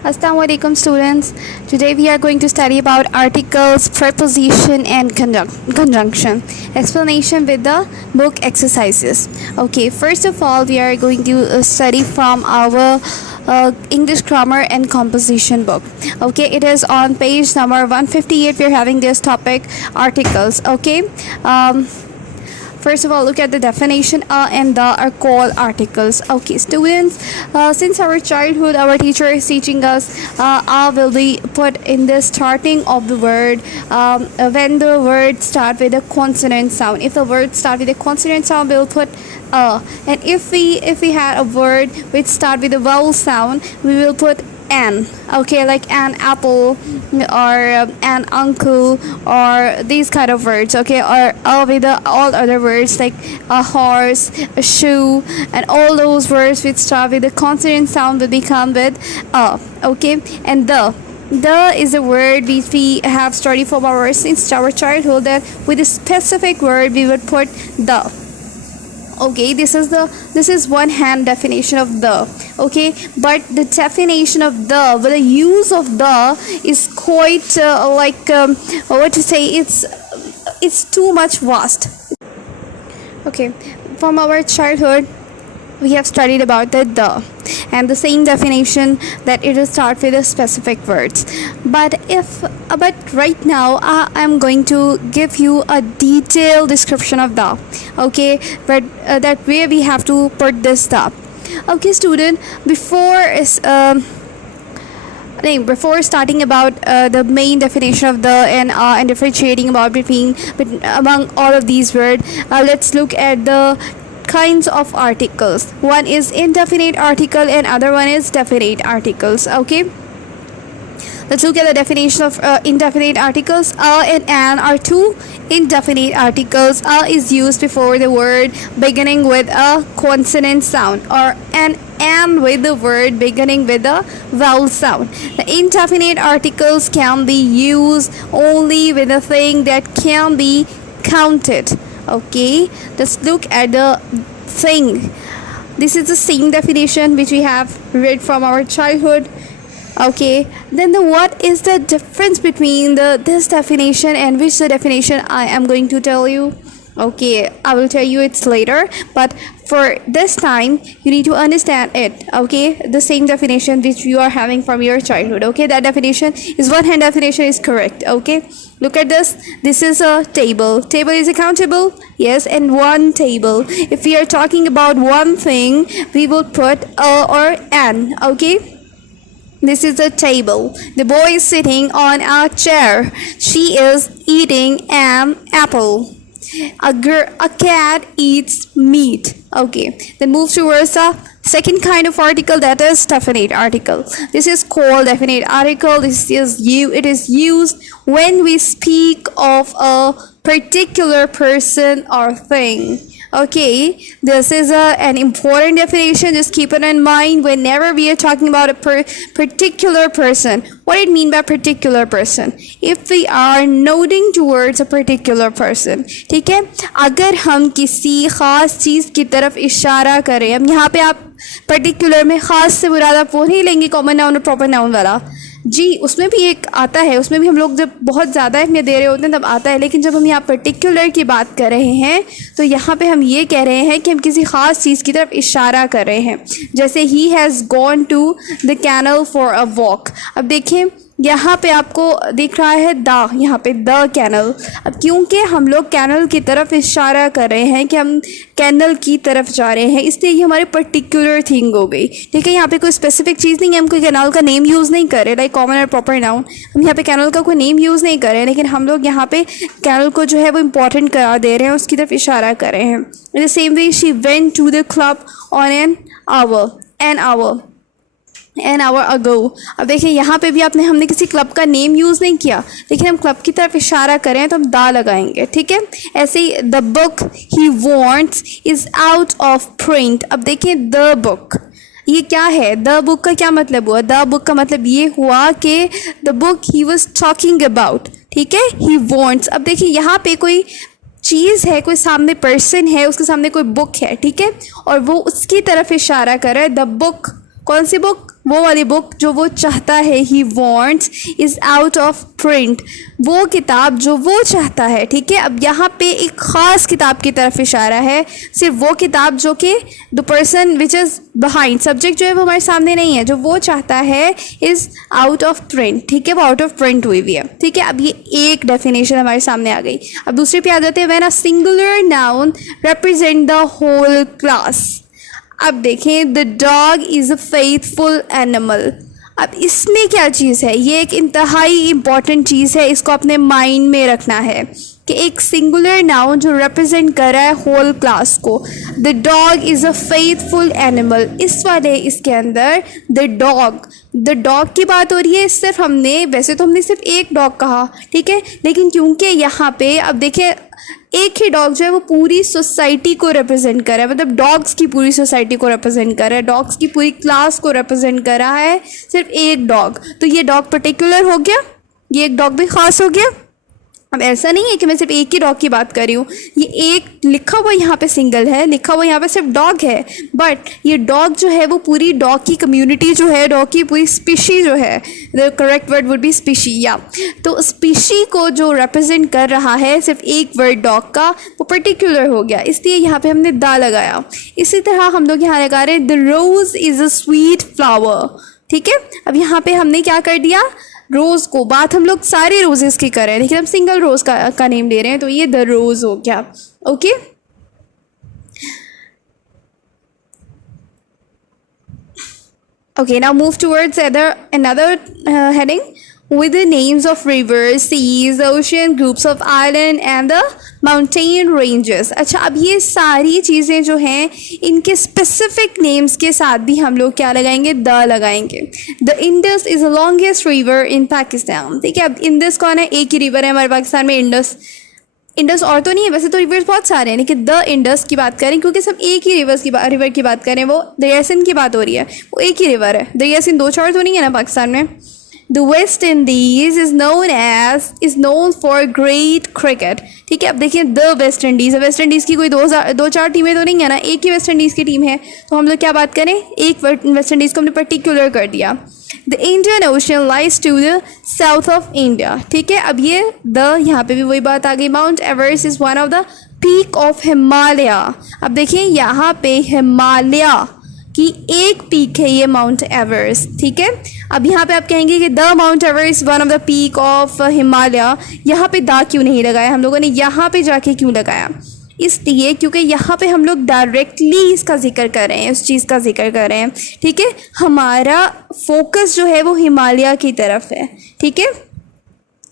Assalamualaikum students. Today we are going to study about articles, preposition and conjunction. Explanation with the book exercises. Okay, first of all we are going to study from our English grammar and composition book. Okay, it is on page number 158. We are having this topic articles. Okay. First of all, look at the definition. And the are called articles. Okay, students, since our childhood, our teacher is teaching us will be put in the starting of the word when the word start with a consonant sound. If the word start with a consonant sound, we'll put and if we had a word which start with a vowel sound, we will put an. Okay, like an apple or an uncle or these kind of words. Okay, or with all other words like a horse, a shoe, and all those words which start with a consonant sound will become with a. Okay, and the is a word which we have studied from our since our childhood, that with a specific word we would put the. Okay, this is one hand definition of the. Okay, but the definition of the with the use of the is quite what to say, it's too much vast. Okay, from our childhood we have studied about the and the same definition, that it will start with a specific words. But right now I'm going to give you a detailed description of the. Okay, but that where we have to put this the. Okay, student, before starting about the main definition of the and differentiating about between among all of these words, let's look at the kinds of articles. One is indefinite article and other one is definite articles. Okay, let's look at the definition of indefinite articles. And an are two indefinite articles. Is used before the word beginning with a consonant sound, or and with the word beginning with a vowel sound. The indefinite articles can be used only with a thing that can be counted. Okay, let's look at the thing. This is the same definition which we have read from our childhood. Okay, then what is the difference between this definition and which the definition I am going to tell you? Okay, I will tell you it's later, but for this time you need to understand it. Okay, the same definition which you are having from your childhood. Okay, that definition is one hand definition is correct. Okay, look at this. This is a table. Table is accountable, yes, and one table. If we are talking about one thing, we will put a or an. Okay, this is a table. The boy is sitting on a chair. She is eating an apple. A cat eats meat. Okay, then move towards the second kind of article, that is definite article. This is called definite article. It is used when we speak of a particular person or thing. Okay, this is an important definition. Just keep it in mind whenever we are talking about a particular person. What it mean by particular person? If we are noting towards a particular person, ठीक है, अगर हम किसी खास चीज़ की तरफ इशारा करें, अब यहाँ पे आप पर्टिकुलर में ख़ास से मुराद आप वो नहीं लेंगे कॉमन नाउन और प्रॉपर नाउन वाला जी, उसमें भी एक आता है, उसमें भी हम लोग जब बहुत ज़्यादा अहमियत दे रहे होते हैं तब आता है, लेकिन जब हम यहाँ पर्टिकुलर की बात कर रहे हैं तो यहाँ पे हम ये कह रहे हैं कि हम किसी ख़ास चीज़ की तरफ इशारा कर रहे हैं. जैसे ही has gone to the canal for a walk. अब देखें यहाँ पे आपको दिख रहा है यहाँ पे द कैनल. अब क्योंकि हम लोग कैनल की तरफ इशारा कर रहे हैं कि हम कैनल की तरफ जा रहे हैं, इसलिए ये हमारी पर्टिकुलर थिंग हो गई. ठीक है, यहाँ पे कोई स्पेसिफिक चीज़ नहीं है, हम कोई कैनल का नेम यूज़ नहीं कर रहे लाइक कॉमन और प्रॉपर नाउन. हम यहाँ पे कैनल का कोई नेम यूज़ नहीं कर रहे हैं, लेकिन हम लोग यहाँ पे कैनल को जो है वो इम्पॉर्टेंट करा दे रहे हैं, उसकी तरफ इशारा कर रहे हैं. In the same way she went to the club on an hour ago. अब देखिए यहाँ पे भी हमने किसी क्लब का नेम यूज़ नहीं किया, लेकिन हम क्लब की तरफ इशारा करें तो हम दा लगाएंगे. ठीक है, ऐसे ही the book he wants is out of print. अब देखिए द बुक, ये क्या है? द बुक का क्या मतलब हुआ? द बुक का मतलब ये हुआ कि the book he was talking about. ठीक है, ही वॉन्ट्स. अब देखिए यहाँ पे कोई चीज़ है, कोई सामने पर्सन है, उसके सामने कोई बुक है. ठीक है, और वो उसकी तरफ इशारा कर रहा है. द बुक, कौन सी बुक? वो वाली बुक जो वो चाहता है, ही wants, is out of print. वो किताब जो वो चाहता है, ठीक है। अब यहाँ पे एक ख़ास किताब की तरफ इशारा है, सिर्फ वो किताब जो कि the person which is behind, subject जो है वो हमारे सामने नहीं है, जो वो चाहता है इज़ आउट ऑफ प्रिंट, ठीक है। वो आउट ऑफ प्रिंट हुई हुई है, ठीक है। अब ये एक डेफिनेशन हमारे सामने आ गई। अब दूसरे पे आ जाते हैं, when a singular noun represent the whole class. अब देखें, the dog is a faithful animal. अब इसमें क्या चीज़ है, ये एक इंतहाई इम्पॉर्टेंट चीज़ है, इसको अपने माइंड में रखना है कि एक सिंगुलर नाउन जो रिप्रेजेंट कर रहा है होल क्लास को। The dog is a faithful animal, इस वाले इसके अंदर द डॉग की बात हो रही है। सिर्फ हमने, वैसे तो हमने सिर्फ एक डॉग कहा, ठीक है, लेकिन क्योंकि यहाँ पे अब देखिए एक ही डॉग जो है वो पूरी सोसाइटी को रिप्रेजेंट कर रहा है, मतलब डॉग्स की पूरी सोसाइटी को रिप्रेजेंट कर रहा है, डॉग्स की पूरी क्लास को रिप्रेजेंट कर रहा है सिर्फ एक डॉग। तो ये डॉग पर्टिकुलर हो गया, ये एक डॉग भी ख़ास हो गया। अब ऐसा नहीं है कि मैं सिर्फ एक ही डॉग की बात कर रही हूँ, ये एक लिखा हुआ यहाँ पे सिंगल है, लिखा हुआ यहाँ पे सिर्फ डॉग है, बट ये डॉग जो है वो पूरी डॉग की कम्युनिटी जो है, डॉग की पूरी स्पीशी जो है, the correct word would be species, या तो स्पीशी को जो रिप्रेजेंट कर रहा है सिर्फ एक वर्ड डॉग का, वो पर्टिकुलर हो गया, इसलिए यहाँ पे हमने दा लगाया। इसी तरह हम लोग यहाँ लगा रहे हैं, the rose is a sweet flower, ठीक है। अब यहाँ पे हमने क्या कर दिया, रोज़ को, बात हम लोग सारे रोजेस की कर रहे हैं, लेकिन हम सिंगल रोज़ का नेम ले रहे हैं, तो ये द रोज़ हो गया, okay. Okay, now move towards another heading with the names of rivers, seas, ocean, groups of island and the mountain ranges. अच्छा, अब ये सारी चीज़ें जो हैं इनके स्पेसिफिक नेम्स के साथ भी हम लोग क्या लगाएंगे, द लगाएंगे। The Indus is the longest river in Pakistan, ठीक है। अब इंडस कौन है, एक ही रिवर है हमारे पाकिस्तान में, इंडस और तो नहीं है, वैसे तो रिवर्स बहुत सारे हैं, लेकिन द इंडस की बात करें क्योंकि सब एक ही रिवर की बात करें, वो दरिया सिंध की बात हो रही है, वो एक ही रिवर है, दरिया सिंध दो चार तो नहीं है ना पाकिस्तान में। The West Indies is known for great cricket, ठीक है। अब देखिए द वेस्ट इंडीज़ की कोई दो चार टीमें तो नहीं है ना, एक ही वेस्ट इंडीज़ की टीम है, तो हम लोग क्या बात करें, एक वेस्ट इंडीज़ को हमने पर्टिकुलर कर दिया। The Indian Ocean lies to the south of India, ठीक है। अब ये द यहाँ पे भी वही बात आ गई। Mount Everest is one of the peak of Himalaya. अब देखिए यहाँ पे हिमालय की एक पीक है ये माउंट एवरेस्ट, ठीक है। अब यहाँ पे आप कहेंगे कि the mount Everest one of the peak of Himalaya, यहाँ पे दा क्यों नहीं लगाया हम लोगों ने, यहाँ पे जाके क्यों लगाया, इसलिए क्योंकि यहाँ पे हम लोग डायरेक्टली इसका जिक्र कर रहे हैं, उस चीज़ का जिक्र कर रहे हैं, ठीक है। हमारा फोकस जो है वो हिमालय की तरफ है, ठीक है।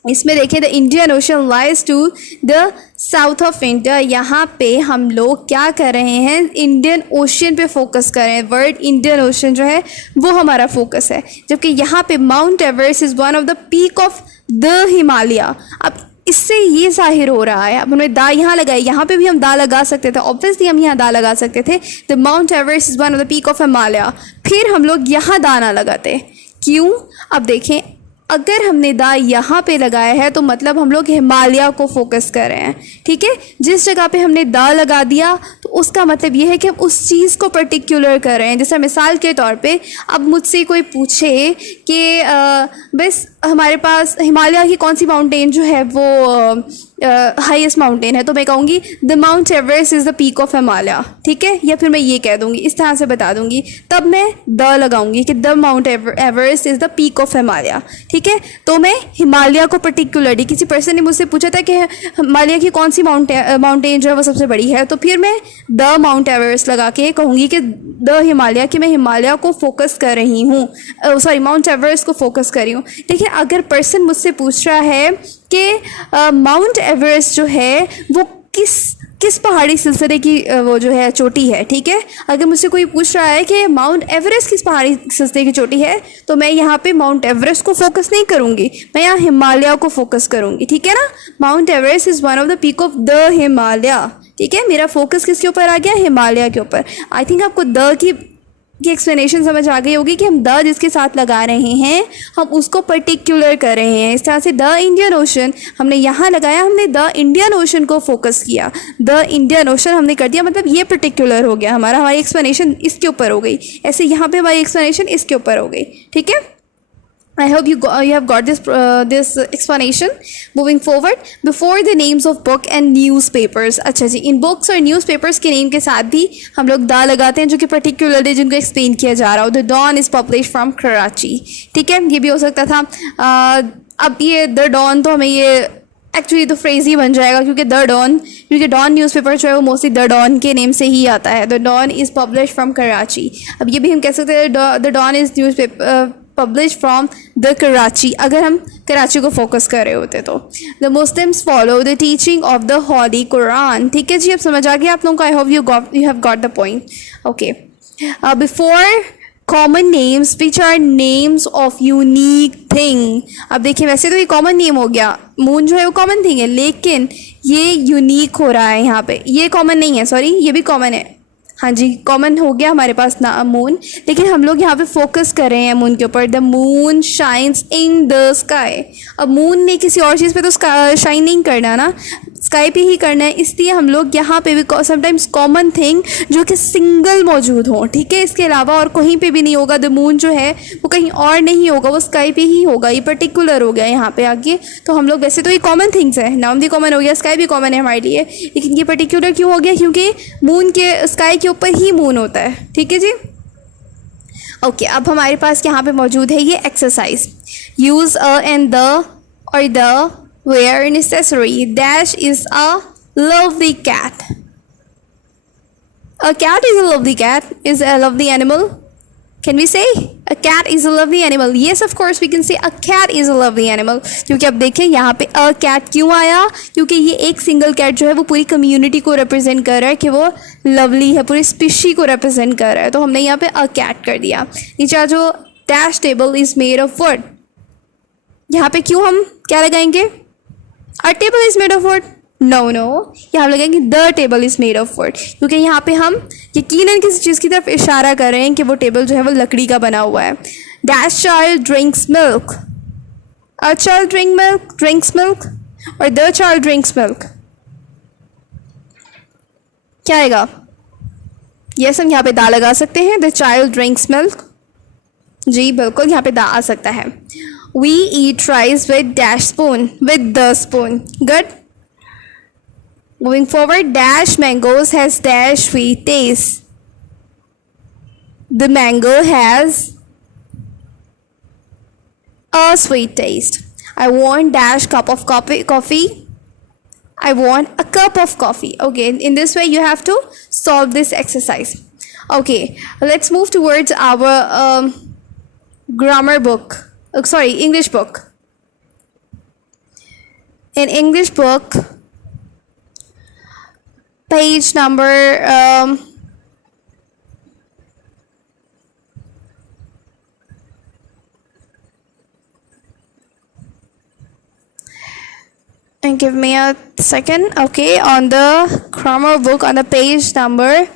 इसमें देखिए the Indian Ocean lies to the south of India, यहाँ पे हम लोग क्या कर रहे हैं, इंडियन ओशन पे फोकस कर रहे हैं, वर्ड इंडियन ओशन जो है वो हमारा फोकस है, जबकि यहाँ पे mount Everest is one of the peak of the Himalaya. अब इससे ये जाहिर हो रहा है, अब उन्होंने दा यहाँ लगाई, यहाँ पे भी हम दा लगा सकते थे, ऑब्वियसली हम यहाँ दा लगा सकते थे, the mount Everest is one of the peak of Himalaya, फिर हम लोग यहाँ दा ना लगाते, क्यों। अब देखें अगर हमने दा यहाँ पे लगाया है तो मतलब हम लोग हिमालय को फोकस कर रहे हैं, ठीक है। जिस जगह पे हमने दा लगा दिया तो उसका मतलब ये है कि हम उस चीज़ को पर्टिकुलर कर रहे हैं। जैसे मिसाल के तौर पे अब मुझसे कोई पूछे कि बस हमारे पास हिमालय की कौन सी माउंटेन जो है वो हाईएस्ट माउंटेन है, तो मैं कहूँगी the mount Everest is the peak of Himalaya, ठीक है। या फिर मैं ये कह दूँगी, इस तरह से बता दूँगी, तब मैं द लगाऊँगी कि the mount Everest is the peak of Himalaya, ठीक है। तो मैं हिमालय को पर्टिकुलरली, किसी पर्सन ने मुझसे पूछा था कि हिमालय की कौन सी माउंटेन जो है वो सबसे बड़ी है, तो फिर मैं द माउंट एवरेस्ट लगा के कहूँगी कि द हिमालय, कि मैं हिमालय को फोकस कर रही हूँ, सॉरी माउंट एवरेस्ट को फोकस कर रही हूँ। देखिए अगर पर्सन मुझसे पूछ रहा है कि माउंट एवरेस्ट जो है वो किस पहाड़ी सिलसिले की वो जो है चोटी है, ठीक है। अगर मुझसे कोई पूछ रहा है कि माउंट एवरेस्ट किस पहाड़ी सिलसिले की चोटी है, तो मैं यहाँ पे माउंट एवरेस्ट को फोकस नहीं करूँगी, मैं यहाँ हिमालय को फोकस करूँगी, ठीक है ना। Mount Everest is one of the peak of the Himalaya, ठीक है। मेरा फोकस किसके ऊपर आ गया, हिमालय के ऊपर। आई थिंक आपको द की की एक्सप्लेनेशन समझ आ गई होगी कि हम द जिसके साथ लगा रहे हैं हम उसको पर्टिकुलर कर रहे हैं। इस तरह से द इंडियन ओशन हमने यहाँ लगाया, हमने द इंडियन ओशन को फोकस किया, द इंडियन ओशन हमने कर दिया, मतलब ये पर्टिकुलर हो गया हमारा, हमारी एक्सप्लेनेशन इसके ऊपर हो गई। ऐसे यहाँ पे हमारी एक्सप्लेनेशन इसके ऊपर हो गई। ठीक है, I hope you have got this explanation. Moving forward, before the names of book and newspapers. अच्छा जी, इन बुक्स और न्यूज़पेपर्स के नेम के साथ भी हम लोग दा लगाते हैं जो कि पर्टिकुलरली जिनको एक्सप्लेन किया जा रहा हो। The Dawn is publish from Karachi. ठीक है, ये भी हो सकता था। अब ये द डॉन तो हमें ये एक्चुअली तो फ्रेज ही बन जाएगा क्योंकि डॉन न्यूज़पेपर जो है वो मोस्टली द डॉन के नेम से ही आता है। The Dawn is publish from Karachi. अब ये भी हम कह सकते हैं the Dawn is newspaper publish from the Karachi, अगर हम कराची को फोकस कर रहे होते तो। The Muslims follow the teaching of the holy Quran. ठीक है जी, अब समझ आ गया आप लोगों को। I hope you have got the point. Okay, before common names which are names of unique thing. अब देखिए, वैसे तो ये कॉमन नेम हो गया, मून जो है वो कॉमन थिंग है, लेकिन ये यूनिक हो रहा है यहाँ पे। ये कॉमन नहीं है, सॉरी, ये भी कॉमन है। हाँ जी, कॉमन हो गया हमारे पास ना मून, लेकिन हम लोग यहाँ पे फोकस कर रहे हैं मून के ऊपर। The moon shines in the sky. अब मून ने किसी और चीज़ पे तो शाइन नहीं करना ना, स्काई पे ही करना है, इसलिए हम लोग यहाँ पे भी समटाइम्स कॉमन थिंग जो कि सिंगल मौजूद हो। ठीक है, इसके अलावा और कहीं पे भी नहीं होगा। द मून जो है वो कहीं और नहीं होगा, वो स्काई पे ही होगा। ये पर्टिकुलर हो गया यहाँ पे आगे। तो हम लोग वैसे तो ये कॉमन थिंग्स है, नाम भी कॉमन हो गया, स्काई भी कॉमन है हमारे लिए, लेकिन ये पर्टिकुलर क्यों हो गया? क्योंकि मून के स्काई के ऊपर ही मून होता है। ठीक है जी, ओके। अब हमारे पास यहाँ पे मौजूद है ये exercise. Use a and the और the where necessary. Dash is a lovely cat. A cat is a lovely cat. Is a lovely animal. Can we say a cat is a lovely animal? Yes, of course we can say a cat is a lovely animal. क्योंकि अब देखें यहाँ पे a cat क्यों आया? क्योंकि ये एक सिंगल कैट जो है वो पूरी कम्युनिटी को रिप्रेजेंट कर रहा है कि वो लवली है, पूरी स्पीशी को रिप्रेजेंट कर रहा है। तो हमने यहाँ पे a cat कर दिया। नीचे जो dash table is made of wood. यहाँ पे क्यों हम क्या लगाएंगे? A table is made of wood. No. यहाँ हम लगाएंगे the table is made of wood, क्योंकि यहाँ पे हम यकीनन किसी चीज़ की तरफ इशारा कर रहे हैं कि वो टेबल जो है वो लकड़ी का बना हुआ है। Dash child drinks milk. A child drinks milk और the child drinks milk। क्या आएगा? यस, हम यहाँ पे दा लगा सकते हैं। The child drinks milk। जी बिल्कुल, यहाँ पे दा आ सकता है। We eat rice with dash spoon, with the spoon. Good. Moving forward, dash mangoes has dash sweet taste. The mango has a sweet taste. I want dash cup of coffee. I want a cup of coffee. Okay, in this way you have to solve this exercise. Okay, let's move towards our grammar book. English book. In English book, page number and give me a second. Okay, on the grammar book, on the page number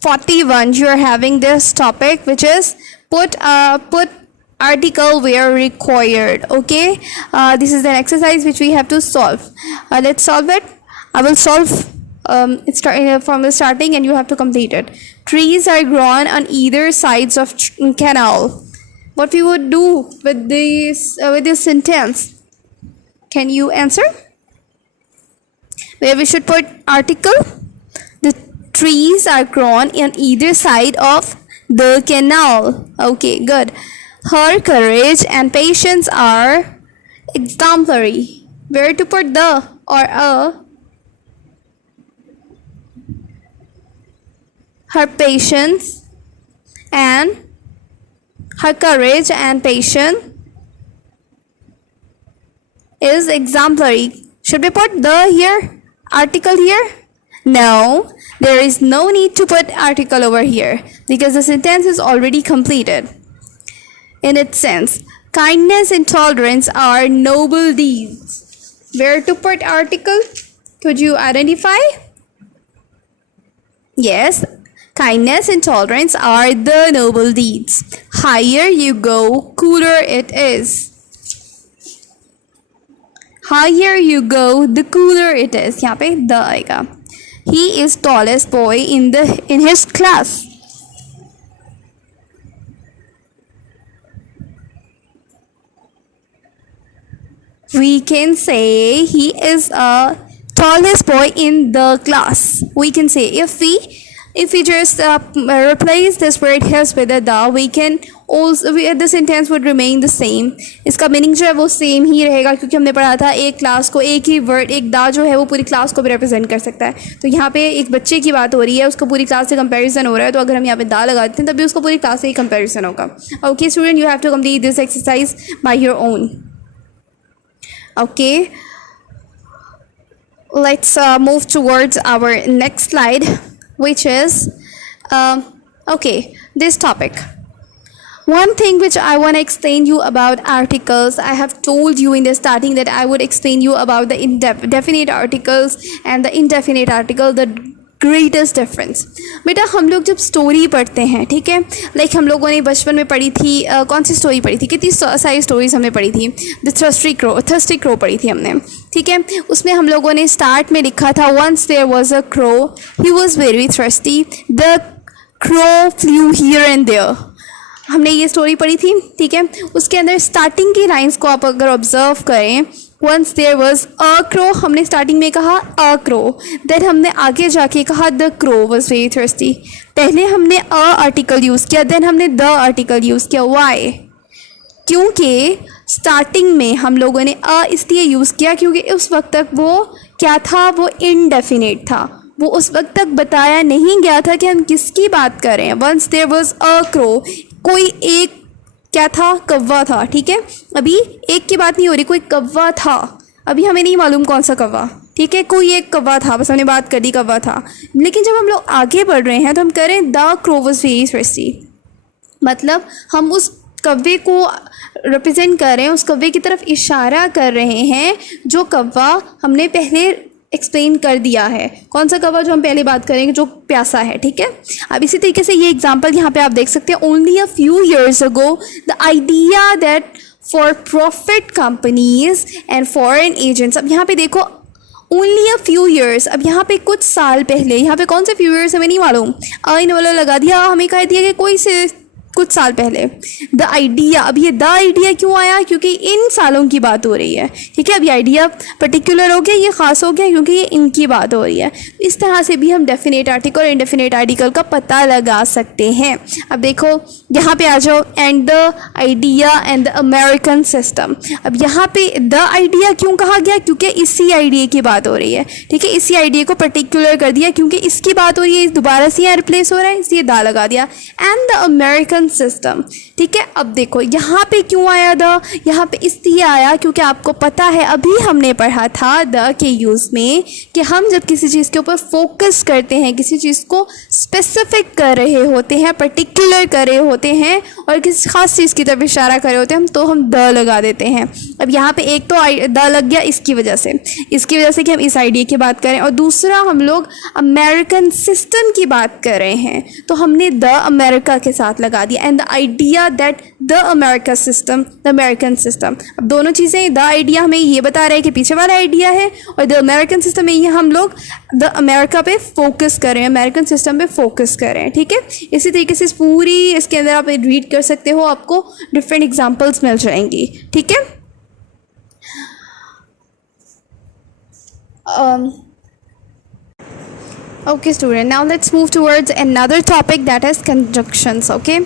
41, you are having this topic, which is put article where required. Okay, this is an exercise which we have to solve. Let's solve it. I will solve it from the starting and you have to complete it. Trees are grown on either sides of canal. What we would do with this sentence? Can you answer? Where we should put article? The trees are grown on either side of the canal. Okay, good. Her courage and patience are exemplary. Where to put the or a? Her patience and her courage and patience is exemplary. Should we put the here? Article here? No, there is no need to put article over here because the sentence is already completed. In its sense, kindness and tolerance are noble deeds. Where to put article? Could you identify? Yes, Kindness and tolerance are the noble deeds. Higher you go, cooler it is. Higher you go, the cooler it is. यहाँ पे the आएगा. He is tallest boy in his class. We can say he is a tallest boy in the class. We can say if we just replace this word his with a the, we can also the sentence would remain the same. इसका meaning जो है वो same ही रहेगा, क्योंकि हमने पढ़ा था एक क्लास को एक ही वर्ड एक दा जो है वो पूरी क्लास को भी रिप्रेजेंट कर सकता है. तो यहाँ पे एक बच्चे की बात हो रही है, उसको पूरी क्लास से कंपैरिजन हो रहा है, तो अगर हम यहाँ पे दा लगा देते हैं तभी उसको पूरी क्लास से ही कंपैरिजन होगा. Okay student, you have to complete this exercise by your own. Okay, let's move towards our next slide, which is okay, this topic. One thing which I want to explain you about articles, I have told you in the starting that I would explain you about the definite articles and the indefinite article, the greatest difference. बेटा हम लोग जब story पढ़ते हैं, ठीक है, like हम लोगों ने बचपन में पढ़ी थी, कौन सी स्टोरी पढ़ी थी, कितनी सारी स्टोरीज हमने पढ़ी थी. द थर्स्टी क्रो पढ़ी थी हमने, ठीक है. उसमें हम लोगों ने स्टार्ट में लिखा था once there was a crow, he was very thirsty, the crow flew here and there. हमने ये स्टोरी पढ़ी थी, ठीक है. उसके अंदर स्टार्टिंग की लाइंस को आप अगर ऑब्जर्व करें, once there was a crow, हमने स्टार्टिंग में कहा अ क्रो, देन हमने आगे जाके कहा the crow was very thirsty. पहले हमने अ आर्टिकल यूज़ किया, देन हमने द आर्टिकल यूज़ किया. वाई? क्योंकि स्टार्टिंग में हम लोगों ने अ इसलिए यूज़ किया क्योंकि उस वक्त तक वो क्या था, वो इनडेफिनेट था. वो उस वक्त तक बताया नहीं गया था कि हम किसकी बात कर रहे हैं. Once there was a crow, कोई एक क्या था, कौवा था, ठीक है. अभी एक की बात नहीं हो रही, कोई कौवा था, अभी हमें नहीं मालूम कौन सा कौवा, ठीक है. कोई एक कौवा था, बस हमने बात कर दी कौवा था. लेकिन जब हम लोग आगे बढ़ रहे हैं तो हम करें the crow was very thirsty, मतलब हम उस कौवे को रिप्रेजेंट कर रहे हैं, उस कौवे की तरफ इशारा कर रहे हैं जो कौवा हमने पहले एक्सप्लेन कर दिया है. कौन सा कौवा जो हम पहले बात करेंगे, जो प्यासा है, ठीक है. अब इसी तरीके से ये एग्जांपल यहाँ पे आप देख सकते हैं. Only a few years ago the idea that for profit companies and foreign agents. अब यहाँ पे देखो ओनली अ फ्यू ईयर्स, अब यहाँ पे कुछ साल पहले, यहाँ पे कौन से फ्यू ईयर्स हमें नहीं मालूम, इन वाला लगा दिया, हमें कह दिया कि कोई से कुछ साल पहले. द आइडिया, अब ये द आइडिया क्यों आया, क्योंकि इन सालों की बात हो रही है, ठीक है. अब ये आइडिया पर्टिकुलर हो गया, ये ख़ास हो गया क्योंकि ये इनकी बात हो रही है. इस तरह से भी हम डेफिनेट आर्टिकल और इनडेफिनेट आर्टिकल का पता लगा सकते हैं. अब देखो यहाँ पे आ जाओ, and the idea and the American system. अब यहाँ पे द आइडिया क्यों कहा गया, क्योंकि इसी आइडिया की बात हो रही है, ठीक है. इसी आइडिया को पर्टिकुलर कर दिया क्योंकि इसकी बात हो रही है, दोबारा से यहाँ रिप्लेस हो रहा है, इसलिए द लगा दिया. एंड द अमेरिकन सिस्टम, ठीक है. अब देखो यहाँ पे क्यों आया द, यहाँ पे इसलिए आया क्योंकि आपको पता है अभी हमने पढ़ा था द के यूज़ में कि हम जब किसी चीज़ के ऊपर फोकस करते हैं, किसी चीज़ को स्पेसिफिक कर रहे होते हैं, पर्टिकुलर कर रहे होते हैं और किसी खास चीज़ की तरफ इशारा कर रहे होते हैं, तो हम द लगा देते हैं. अब यहाँ पे एक तो द लग गया इसकी वजह से कि हम इस आइडिया की बात करें, और दूसरा हम लोग अमेरिकन सिस्टम की बात कर रहे हैं, तो हमने द अमेरिका के साथ लगा दिया. And the idea that the America system, the American system. अब दोनों चीज़ें, द आइडिया हमें ये बता रहा है कि पीछे वाला आइडिया है, और द अमेरिकन सिस्टम में ये हम लोग द अमेरिका पे फोकस कर रहे हैं, अमेरिकन सिस्टम पे फोकस कर रहे हैं, ठीक है. इसी तरीके से पूरी इसके अंदर आप रीड कर सकते हो, आपको डिफरेंट एग्जाम्पल्स मिल जाएंगी, ठीक है. Okay student, now let's move towards another topic, that is conjunctions. Okay,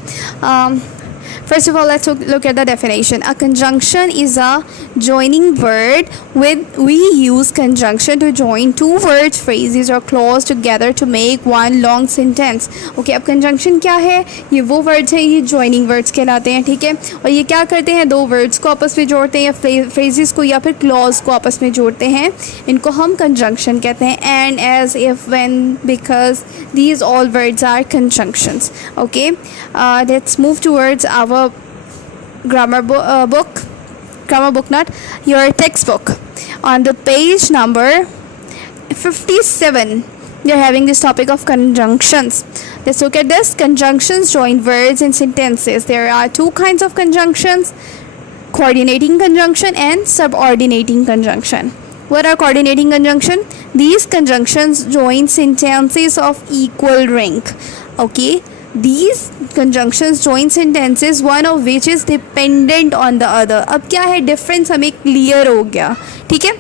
first of all let's look at the definition. A conjunction is a joining word with, we use conjunction to join two words, phrases or clause together to make one long sentence. Okay, अब conjunction क्या है, ये वो words हैं, ये joining words कहलाते हैं, ठीक है. और ये क्या करते हैं, दो words को आपस में जोड़ते हैं, या phrases को या फिर clause को आपस में जोड़ते हैं, इनको हम conjunction कहते हैं. And, as, if, when, because, these all words are conjunctions. Okay, let's move towards our grammar book, not your textbook. On the page number 57, We are having this topic of conjunctions. Let's look at this. Conjunctions join words in sentences. There are two kinds of conjunctions: coordinating conjunction and subordinating conjunction. What are coordinating conjunction? These conjunctions join sentences of equal rank. Okay, these conjunctions join sentences one of which is dependent on the other. अब क्या है difference हमें clear हो गया, ठीक है.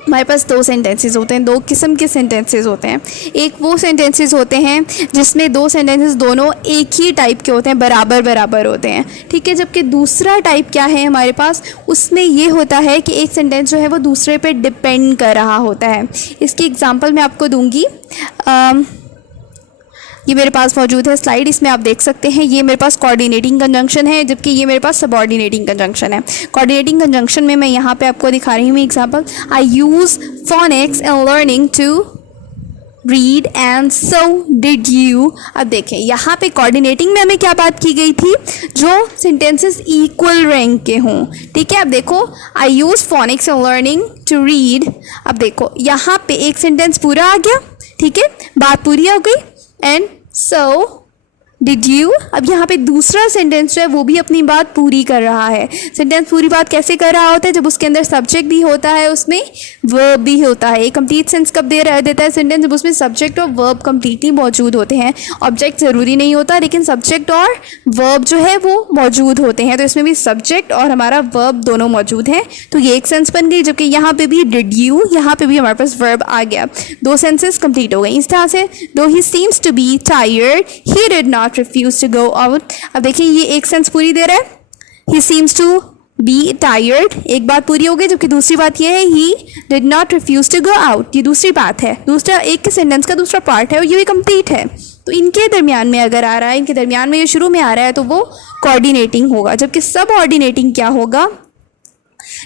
हमारे पास दो सेंटेंसेस होते हैं, दो किस्म के सेंटेंसेस होते हैं. एक वो सेंटेंसेस होते हैं जिसमें दो सेंटेंसेस दोनों एक ही टाइप के होते हैं, बराबर बराबर होते हैं, ठीक है. जबकि दूसरा टाइप क्या है हमारे पास, उसमें ये होता है कि एक सेंटेंस जो है वो दूसरे पे डिपेंड कर रहा होता है. इसकी एग्जांपल मैं आपको दूंगी. ये मेरे पास मौजूद है स्लाइड, इसमें आप देख सकते हैं. ये मेरे पास कोऑर्डिनेटिंग कंजंक्शन है, जबकि ये मेरे पास सबऑर्डिनेटिंग कंजंक्शन है. कोऑर्डिनेटिंग कंजंक्शन में मैं यहाँ पे आपको दिखा रही हूँ example. I use phonics in learning to read and so did you. अब देखें यहाँ पे कोऑर्डिनेटिंग में हमें क्या बात की गई थी, जो सेंटेंसेस इक्वल रैंक के हों, ठीक है. अब देखो, I use phonics in learning to read. अब देखो यहाँ पे एक सेंटेंस पूरा आ गया, ठीक है, बात पूरी हो गई. And so did you. अब यहाँ पे दूसरा सेंटेंस जो है वो भी अपनी बात पूरी कर रहा है. सेंटेंस पूरी बात कैसे कर रहा होता है, जब उसके अंदर सब्जेक्ट भी होता है, उसमें वर्ब भी होता है. एक कंप्लीट सेंस कब देता है सेंटेंस, जब उसमें सब्जेक्ट और वर्ब कंप्लीटली मौजूद होते हैं. ऑब्जेक्ट ज़रूरी नहीं होता, लेकिन सब्जेक्ट और वर्ब जो है वो मौजूद होते हैं. तो इसमें भी सब्जेक्ट और हमारा वर्ब दोनों मौजूद हैं, तो ये एक सेंस बन गई. जबकि यहाँ पे भी डिड यू, यहाँ पे भी हमारे पास वर्ब आ गया. दो सेंसेस कंप्लीट हो गई इस तरह से. Though he seems to be tired, he did not refuse to go out. अब देखिए ये एक सेंस पूरी दे रहा है, he seems to be tired, एक बात पूरी हो गई. जबकि दूसरी बात ये है he did not refuse to go out, ये दूसरी बात है. दूसरा एक के सेंटेंस का दूसरा पार्ट है और ये भी कंप्लीट है. तो इनके दरमियान में अगर आ रहा है, इनके दरमियान में ये शुरू में आ रहा है, तो वो कोऑर्डिनेटिंग होगा. जबकि सब ऑर्डिनेटिंग क्या होगा,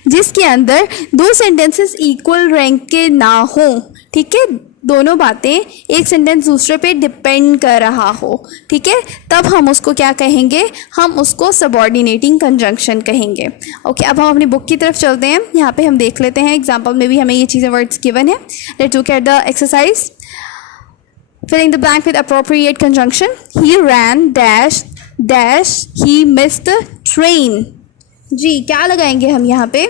जिसके अंदर दो सेंटेंसेस इक्वल रैंक के ना हो, ठीक है, दोनों बातें एक सेंटेंस दूसरे पे डिपेंड कर रहा हो, ठीक है, तब हम उसको क्या कहेंगे, हम उसको सबऑर्डिनेटिंग कंजंक्शन कहेंगे. ओके, अब हम अपनी बुक की तरफ चलते हैं. यहाँ पे हम देख लेते हैं एग्जांपल में भी हमें ये चीज़ें वर्ड्स गिवन है. Let's look at the exercise. Filling the blank with appropriate conjunction. He ran dash dash, he missed the train. जी क्या लगाएंगे हम यहाँ पे,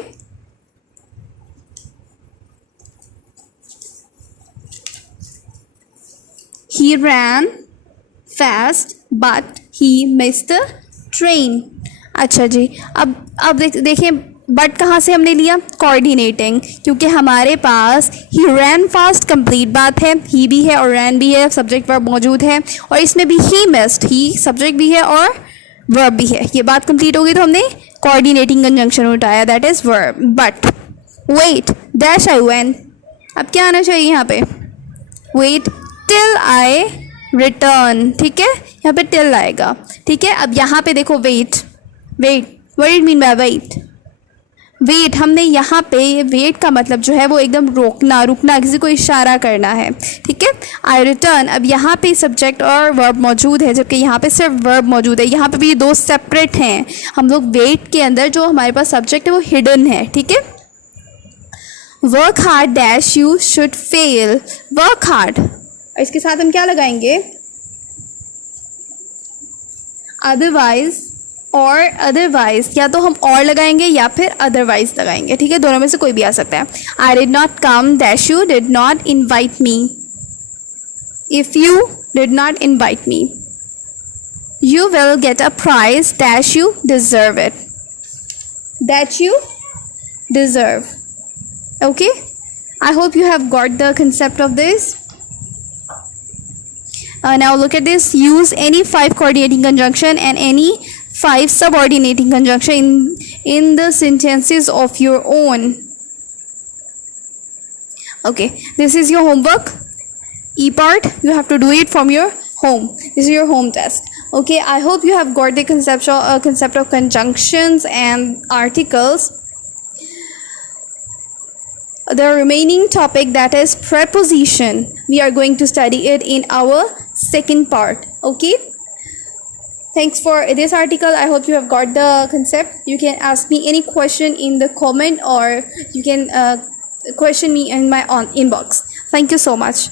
he ran fast but he missed the train. अच्छा जी, अब देखें बट कहाँ से हमने लिया, कोऑर्डिनेटिंग, क्योंकि हमारे पास ही ran fast कंप्लीट बात है, ही भी है और ran भी है, सब्जेक्ट वर्ब मौजूद है, और इसमें भी he missed, ही सब्जेक्ट भी है और वर्ब भी है. ये बात कंप्लीट हो गई, तो हमने कोऑर्डिनेटिंग कंजंक्शन उठाया, that is verb. But wait dash I went. अब क्या आना चाहिए यहाँ पे, वेट टिल आई रिटर्न, ठीक है, यहाँ पे टिल आएगा, ठीक है. अब यहाँ पे देखो wait, wait what it mean by wait. Wait हमने यहाँ पे वेट का मतलब जो है वो एकदम रोकना, रुकना, किसी को इशारा करना है, ठीक है. आई रिटर्न, अब यहाँ पे सब्जेक्ट और वर्ब मौजूद है, जबकि यहाँ पे सिर्फ वर्ब मौजूद है. यहाँ पे भी ये दो सेपरेट हैं. हम लोग वेट के अंदर जो हमारे पास सब्जेक्ट है वो हिडन है, ठीक है. Work hard dash you should fail. Work hard, इसके साथ हम क्या लगाएंगे, अदरवाइज और अदरवाइज, या तो हम और लगाएंगे या फिर अदरवाइज लगाएंगे, ठीक है, दोनों में से कोई भी आ सकता है. I did not come dash you did not invite me. If you did not invite me, you will get a prize dash you deserve it. That you deserve. Okay, I hope you have got the concept of this. Now look at this. Use any 5 coordinating conjunction and any 5 subordinating conjunction in the sentences of your own. Okay, this is your homework. E part, you have to do it from your home. This is your home test. Okay, I hope you have got the concept of conjunctions and articles. The remaining topic, that is preposition, we are going to study it in our second part. Okay, thanks for this article. I hope you have got the concept. You can ask me any question in the comment, or you can question me in my inbox. Thank you so much.